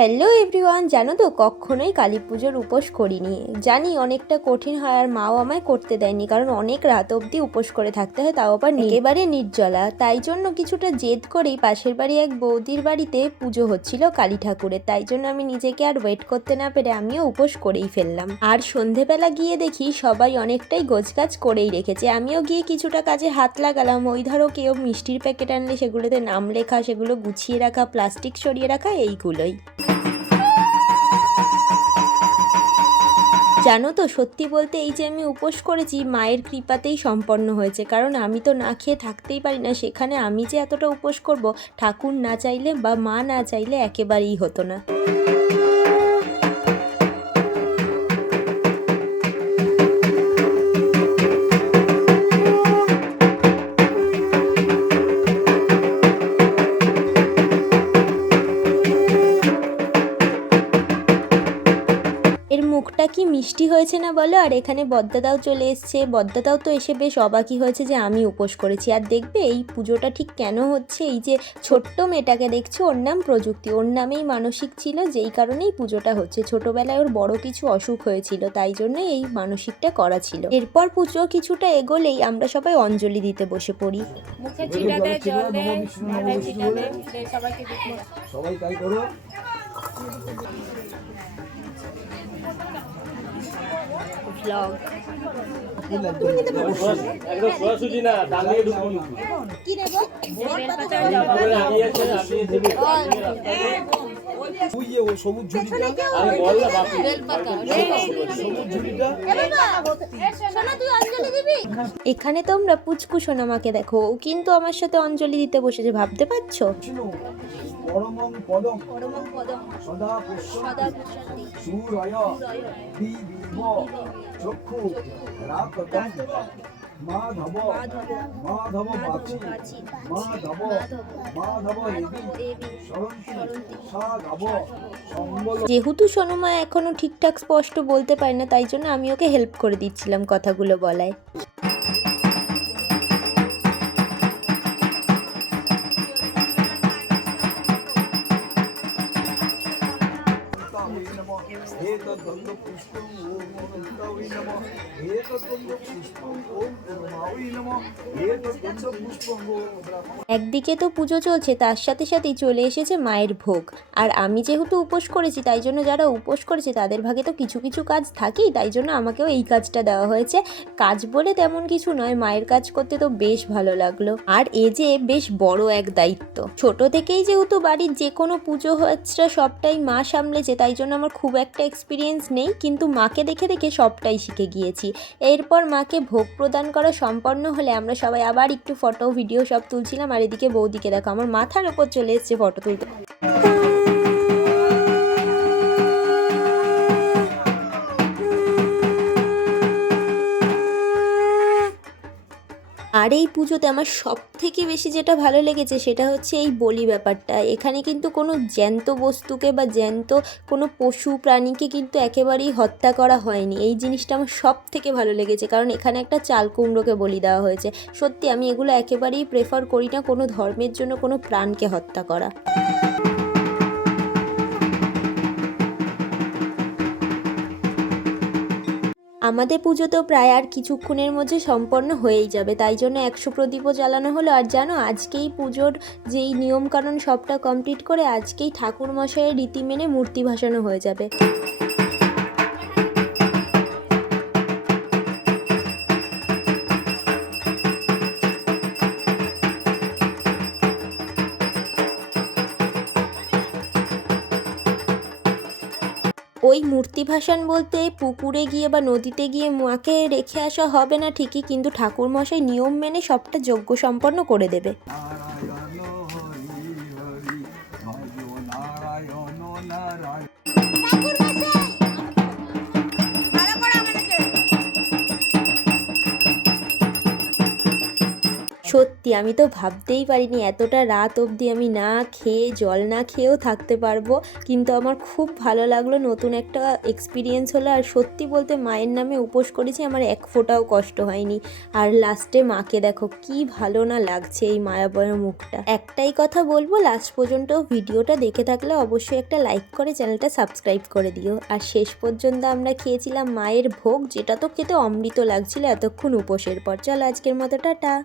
Hello everyone জানো তো কখনোই কালী পুজোর উপোস করিনি। জানি অনেকটা কঠিন হয় আর মাও আমায় করতে দেয়নি কারণ অনেক রাত অবধি উপোস করে থাকতে হয় তাও আবার একেবারে নির্জলা। তাই জন্য কিছুটা জেদ করেই পাশের বাড়ি এক বৌদির বাড়িতে পুজো হচ্ছিল কালী ঠাকুরের। তাই জন্য আমি নিজেকে আর ওয়েট করতে না পেরে আমিও উপোস করেই ফেললাম। আর সন্ধেবেলা গিয়ে দেখি সবাই অনেকটাই গোছগাছ করেই রেখেছে। আমিও গিয়ে কিছুটা কাজে হাত লাগালাম। ওই ধরো কেউ মিষ্টির প্যাকেট আনলে সেগুলোতে নাম লেখা সেগুলো গুছিয়ে রাখা প্লাস্টিক সরিয়ে রাখা এইগুলোই। জানো তো, সত্যি বলতে এই যে আমি উপোস করেছি, মায়ের কৃপাতেই সম্পন্ন হয়েছে। কারণ আমি তো না খেয়ে থাকতেই পারি না, সেখানে আমি যে এতটা উপোস করব, ঠাকুর না চাইলে বা মা না চাইলে একেবারেই হতো না। এর মুখটা কি মিষ্টি হয়েছে না বলো? আর এখানে বদ্দাদাও চলে এসছে। বদ্দাদাও তো এসে বেশ অবাকই হয়েছে যে আমি উপোস করেছি। আর দেখবে এই পুজোটা ঠিক কেন হচ্ছে? এই যে ছোট্ট মেয়েটাকে দেখছ ওর নাম প্রযুক্তি। ওর নামেই মানসিক ছিল যেই কারণেই পুজোটা হচ্ছে। ছোটবেলায় ওর বড় কিছু অসুখ হয়েছিল তাই জন্যই এই মানসিকটা করা ছিল। এরপর পুজো কিছুটা এগোলেই আমরা সবাই অঞ্জলি দিতে বসে পড়ি। মুখে ছিটা দেয় জল দেয় মাথায় ছিটা দেয় দিয়ে সবাইকে সবাই তাই করো। ব্লগ একদম সোজাসুজি না দাঁড়িয়ে ঢুকবো ওই যে ও সবুজ ঝুড়িটা আমি বল না বাপু। সবুজ ঝুড়িটা এখানে তোমরা পুচকু সোনামাকে দেখো। ও কিন্তু আমার সাথে অঞ্জলি দিতে বসেছে ভাবতে পারছ? ছিল পরমং পদম। সদা পুষ্পন্তি। সূরয়। দিবিব চক্ষু। রাকতম মাধব মাধব মাধব মাধব যেহেতু সোনুমা এখনও ঠিকঠাক স্পষ্ট বলতে পারে না তাই জন্য আমি ওকে হেল্প করে দিচ্ছিলাম কথাগুলো বলায়। একদিকে তো পুজো চলছে, তার সাথে সাথেই চলে এসেছে মায়ের ভোগ। আর আমি যেহেতু উপোস করেছি, তাই জন্য যারা উপোস করেছে, তাদের ভাগে তো কিছু কিছু কাজ থাকেই, তাই জন্য আমাকেও এই কাজটা দেওয়া হয়েছে। কাজ বলে তেমন কিছু নয়, মায়ের কাজ করতে তো বেশ ভালো লাগল। আর এ যে বেশ বড় এক দায়িত্ব। ছোট থেকেই যেহেতু বাড়ির যে কোনো পুজো হচ্ছে সবটাই মা সামলেছে, তাই জন্য আমার খুব একটা এক্সপিরিয়েন্স নেই, কিন্তু মাকে দেখে দেখে সবটাই শিখে গিয়েছি। এরপর মাকে ভোগ প্রদান করা সম্পন্ন হলে আমরা সবাই আবার একটু ফটো ভিডিও সব তুলছিলাম। আর এদিকে বৌদিকে দেখো, আমার মাথার ওপর চলে এসছে ফটো তুলতে। আর এই পুজোতে আমার সব থেকে বেশি যেটা ভালো লেগেছে সেটা হচ্ছে এই বলি ব্যাপারটা। এখানে কিন্তু কোনো জ্যান্ত বস্তুকে বা জ্যান্ত কোনো পশু প্রাণীকে কিন্তু একেবারেই হত্যা করা হয়নি। এই জিনিসটা আমার সব থেকে ভালো লেগেছে কারণ এখানে একটা চাল কুমড়োকে বলি দেওয়া হয়েছে। সত্যি আমি এগুলো একেবারেই প্রেফার করি না কোনো ধর্মের জন্য কোনো প্রাণকে হত্যা করা। আমাদের পুজো তো প্রায় আর কিছুক্ষণের মধ্যে সম্পন্ন হয়েই যাবে, তাই জন্য একশো প্রদীপও জ্বালানো হলো। আর জানো, আজকেই পুজোর যেই নিয়মকানুন সবটা কমপ্লিট করে আজকেই ঠাকুর মশাইয়ের রীতি মেনে মূর্তি ভাসানো হয়ে যাবে। ওই মূর্তি ভাসান বলতে পুকুরে গিয়ে বা নদীতে গিয়ে মাকে রেখে আসা হবে না ঠিকই, কিন্তু ঠাকুরমশাই নিয়ম মেনে সবটা যজ্ঞ সম্পন্ন করে দেবে। নারায়ণ নারায়ণ। সত্যি, আমি তো ভাবতেই পারিনি এতটা রাত অবধি আমি না খেয়ে, জল না খেয়েও থাকতে পারব। কিন্তু আমার খুব ভালো লাগল নতুন একটা এক্সপিরিয়েন্স হলো। আর সত্যি বলতে মায়ের নামে উপোস করেছি, আমার এক ফোঁটাও কষ্ট হয়নি। আর লাস্টে মাকে দেখো, কি ভালো না লাগছে এই মায়াবয় মুখটা। একটাই কথা বলব লাস্ট পর্যন্ত ভিডিওটা দেখে থাকলে অবশ্যই একটা লাইক করে চ্যানেলটা সাবস্ক্রাইব করে দিও। আর শেষ পর্যন্ত আমরা খেয়েছিলাম মায়ের ভোগ, যেটা তো খেতে অমৃত লাগছিল এতক্ষণ উপোসের পর। চলো আজকের মতো, টাটা!